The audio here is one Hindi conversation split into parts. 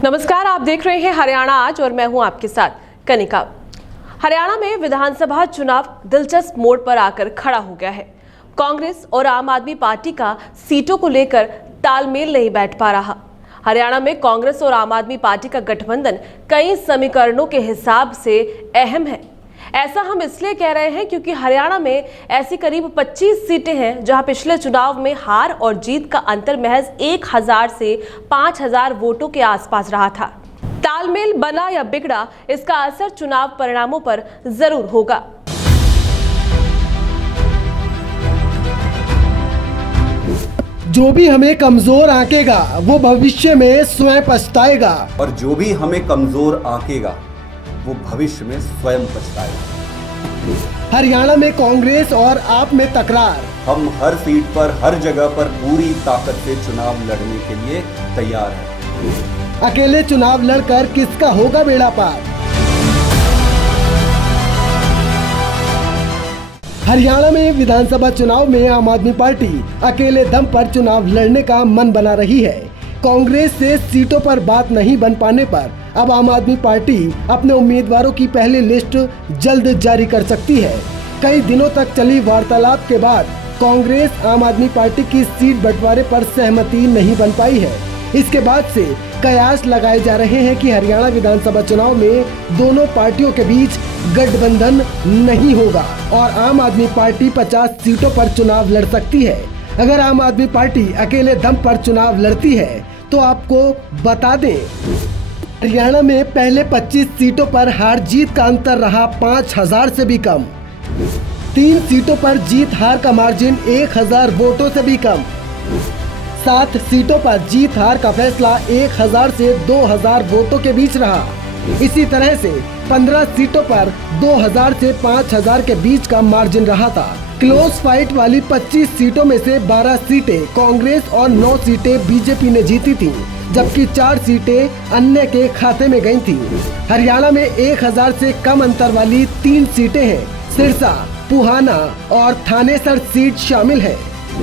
नमस्कार, आप देख रहे हैं हरियाणा आज और मैं हूं आपके साथ कनिका। हरियाणा में विधानसभा चुनाव दिलचस्प मोड़ पर आकर खड़ा हो गया है। कांग्रेस और आम आदमी पार्टी का सीटों को लेकर तालमेल नहीं बैठ पा रहा। हरियाणा में कांग्रेस और आम आदमी पार्टी का गठबंधन कई समीकरणों के हिसाब से अहम है। ऐसा हम इसलिए कह रहे हैं क्योंकि हरियाणा में ऐसी करीब 25 सीटें हैं जहां पिछले चुनाव में हार और जीत का अंतर महज 1000 से 5000 वोटों के आसपास रहा था। तालमेल बना या बिगड़ा, इसका असर चुनाव परिणामों पर जरूर होगा। जो भी हमें कमजोर आंकेगा वो भविष्य में स्वयं पछताएगा, और जो भी हमें कमजोर आंकेगा वो भविष्य में स्वयं पछताएगा। हरियाणा में कांग्रेस और आप में तकरार। हम हर सीट पर, हर जगह पर पूरी ताकत से चुनाव लड़ने के लिए तैयार हैं। अकेले चुनाव लड़कर किसका होगा बेड़ा पार। हरियाणा में विधानसभा चुनाव में आम आदमी पार्टी अकेले दम पर चुनाव लड़ने का मन बना रही है। कांग्रेस से सीटों पर बात नहीं बन पाने पर अब आम आदमी पार्टी अपने उम्मीदवारों की पहली लिस्ट जल्द जारी कर सकती है। कई दिनों तक चली वार्तालाप के बाद कांग्रेस आम आदमी पार्टी की सीट बंटवारे पर सहमति नहीं बन पाई है। इसके बाद से कयास लगाए जा रहे हैं कि हरियाणा विधानसभा चुनाव में दोनों पार्टियों के बीच गठबंधन नहीं होगा और आम आदमी पार्टी 50 सीटों पर चुनाव लड़ सकती है। अगर आम आदमी पार्टी अकेले दम पर चुनाव लड़ती है तो आपको बता दें, हरियाणा में पहले 25 सीटों पर हार जीत का अंतर रहा 5000 से भी कम। 3 सीटों पर जीत हार का मार्जिन 1000 वोटों से भी कम। 7 सीटों पर जीत हार का फैसला 1000 से 2000 वोटों के बीच रहा। इसी तरह से 15 सीटों पर 2000 से 5000 के बीच का मार्जिन रहा था। क्लोज फाइट वाली 25 सीटों में से 12 सीटें कांग्रेस और 9 सीटें बीजेपी ने जीती थी, जबकि 4 सीटें अन्य के खाते में गई थी। हरियाणा में 1000 से कम अंतर वाली 3 सीटें हैं। सिरसा, पुहाना और थानेसर सीट शामिल है।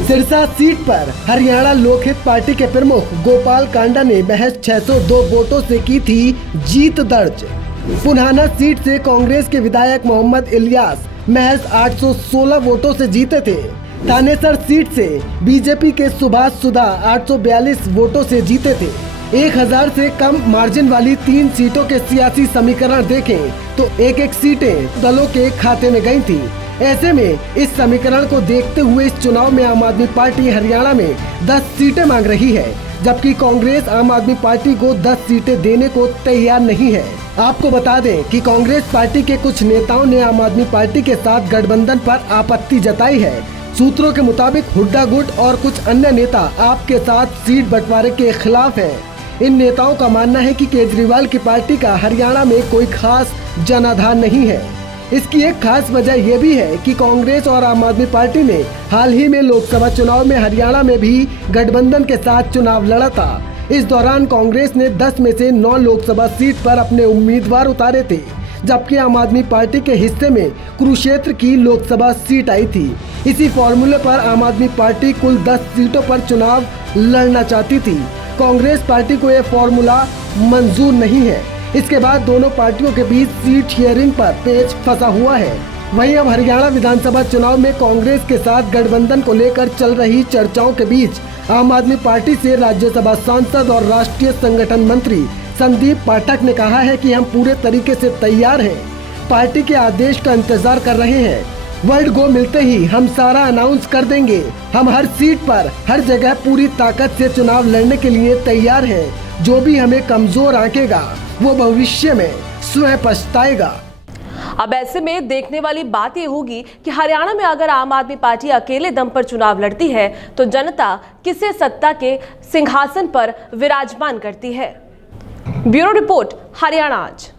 सिरसा सीट पर हरियाणा लोकहित पार्टी के प्रमुख गोपाल कांडा ने महज 602 वोटों से की थी जीत दर्ज। पुहाना सीट से कांग्रेस के विधायक मोहम्मद इलियास महज 816 वोटों से जीते थे। थानेसर सीट से बीजेपी के सुभाष सुधा 842 वोटों से जीते थे। 1000 से कम मार्जिन वाली 3 सीटों के सियासी समीकरण देखें तो एक सीटें दलों के खाते में गई थी। ऐसे में इस समीकरण को देखते हुए इस चुनाव में आम आदमी पार्टी हरियाणा में 10 सीटें मांग रही है, जबकि कांग्रेस आम आदमी पार्टी को 10 सीटें देने को तैयार नहीं है। आपको बता दें कि कांग्रेस पार्टी के कुछ नेताओं ने आम आदमी पार्टी के साथ गठबंधन पर आपत्ति जताई है। सूत्रों के मुताबिक हुड्डा गुट और कुछ अन्य नेता आपके साथ सीट बंटवारे के खिलाफ हैं। इन नेताओं का मानना है कि केजरीवाल की पार्टी का हरियाणा में कोई खास जनाधार नहीं है। इसकी एक खास वजह यह भी है कि कांग्रेस और आम आदमी पार्टी ने हाल ही में लोकसभा चुनाव में हरियाणा में भी गठबंधन के साथ चुनाव लड़ा था। इस दौरान कांग्रेस ने 10 में से 9 लोकसभा सीट पर अपने उम्मीदवार उतारे थे, जबकि आम आदमी पार्टी के हिस्से में कुरुक्षेत्र की लोकसभा सीट आई थी। इसी फॉर्मूले पर आम आदमी पार्टी कुल 10 सीटों पर चुनाव लड़ना चाहती थी। कांग्रेस पार्टी को यह फॉर्मूला मंजूर नहीं है। इसके बाद दोनों पार्टियों के बीच सीट शेयरिंग पर पेच फंसा हुआ है। वहीं अब हरियाणा विधानसभा चुनाव में कांग्रेस के साथ गठबंधन को लेकर चल रही चर्चाओं के बीच आम आदमी पार्टी से राज्यसभा सांसद और राष्ट्रीय संगठन मंत्री संदीप पाठक ने कहा है कि हम पूरे तरीके से तैयार हैं, पार्टी के आदेश का इंतजार कर रहे हैं। वर्ड गो मिलते ही हम सारा अनाउंस कर देंगे। हम हर सीट पर, हर जगह पूरी ताकत से चुनाव लड़ने के लिए तैयार हैं। जो भी हमें कमजोर आंकेगा वो भविष्य में स्वयं पछताएगा। अब ऐसे में देखने वाली बात ये होगी कि हरियाणा में अगर आम आदमी पार्टी अकेले दम पर चुनाव लड़ती है तो जनता किसे सत्ता के सिंहासन पर विराजमान करती है। ब्यूरो रिपोर्ट, हरियाणा आज।